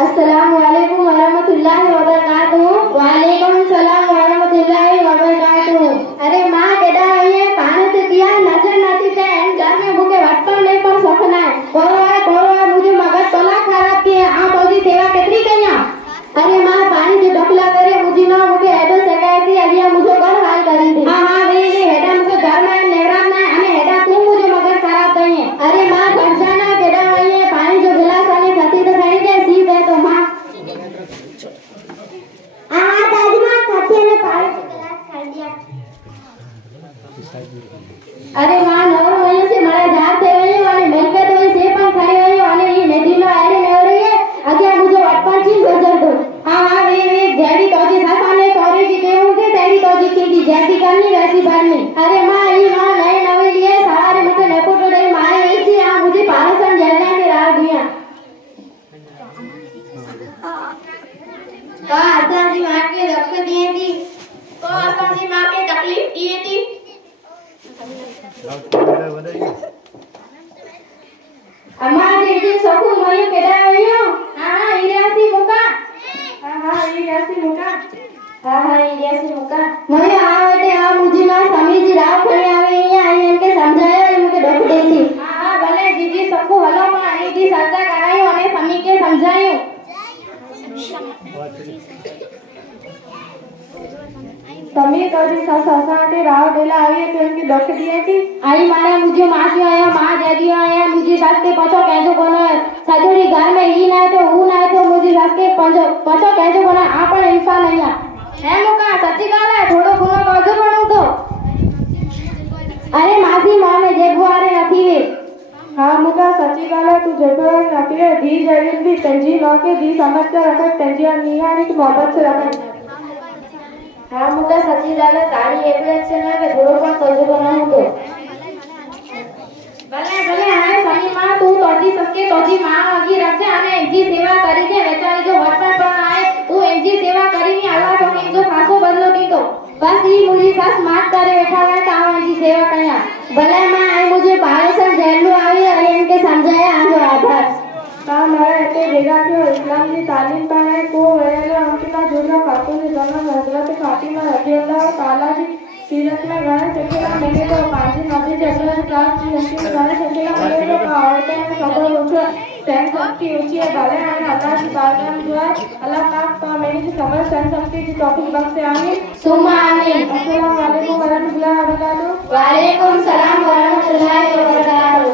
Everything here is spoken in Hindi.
अस्सलामुअलैकुम वरहमतुल्लाहि वबरकातुहू। वालेकुम सलाम वरहमतुल्लाहि वबरकातुहू। अरे माँ केड़ा है पानी से पिया नजर नहीं थे इन घर में मुझे वटपन नहीं पर सपना है कोरवा मुझे मगज तोला खराब किए आ तो जी सेवा कितनी कहिया। अरे माँ पानी से ढकला करे मुझे ना मुझे हेडो सगाई थी अलिया मुझे घर हाल करी थी। हां वे हेडा मुझे घर में नेवराम ना अने हेडा तू मुझे मगज खराब कई। अरे माँ घर जाना केड़ा है पानी जो गिलास वाली खाती तो खाई के सी दे तो माँ दादी माँ खाती ने पानी गिलास खा लिया। अरे माँ नवर वहीं से मरे धार थे वहीं वाले मिलके तो वहीं से पण खाई वहीं वाले ये नदी में आड़े में हो रही है अगे मुझे वटपन की गुजर दो। हां वे जेडी तोजी सासाने सॉरी जी केहू के तेरी तोजी की जैसी करनी वैसी बननी। अरे माँ ये माँ नए नवे लिए सवारे मते नेपो तो दे मां यही थी आ मुझे पारसन जलने में राह दिया। तो आसा जी मां के रख दिए थी तो आसा जी मां के तकलीफ दिए थी। अम्मा जी सकू मयो केडा आयो। हां इरियासी मुका इरियासी मुका मयो आवटे आ मुजी ना समी जी राव खड़ी आवे અહીંયા आई इनके समझाया इनके डोक देती। हां भले जीजी सकू हलो पण आई जी चर्चा करायो અને समी के समझायो। समी तो जी सासाटे राव डेला आई तो इनकी डोक दिए थी। आई माने मुझे मासी आया मां जदी आया मुझे सास के पछो केजो कोने सजोरी घर में ही ना तो हूं ना तो मुझे सास के पछो केजो कोने आ पण इंसान आया है मुका सच्ची गाल है थोड़ो गुनो काजो बनू तो। अरे मासी माने जेगवारे नथी वे। हां मुका सच्ची गाल है तू जेगवारे नथी वे दी जरिन भी तंजी नो के दी समझ कर रखे तंजी नियानी की मोहब्बत से रखे। हां मुका सच्ची गाल है सारी एप्रिएशन है के थोड़ो पण काजो बनू तो भले हाय समी मां तू तोजी सके तोजी मां आगी रखे अने एजी सेवा करी के बेचारी जो वटपन पण आए तू एजी सेवा करीनी अल्लाह तो की जो खासो बदलो दी तो बस ई मुजी सास मात करे बैठा है ता एजी सेवा कया। भले मां आई मुझे पारसन जेलू आई है इनके समझाया आजो आभार। ता मारे ते बेगा के इस्लाम की तालीम पाए को वेले हमका जोड़ा खातून जन्म हजरत फातिमा रज़ियल्लाहु ताला की सीरत में गए सकेला मिले तो पांच नबी जैसे क्लास की नसीब गए सकेला मिले तो औरतें कपड़े उठे सेंस की ऊंची है भले आने अल्लाह की बारगाह में दुआ अल्लाह पाक तो मेरी की समझ सेंस शक्ति की तौफीक बख्शे आमीन सुम्मा आमीन। अस्सलाम वालेकुम वरहमतुल्लाहि वबरकातुहू। वालेकुम सलाम वरहमतुल्लाहि वबरकातुहू।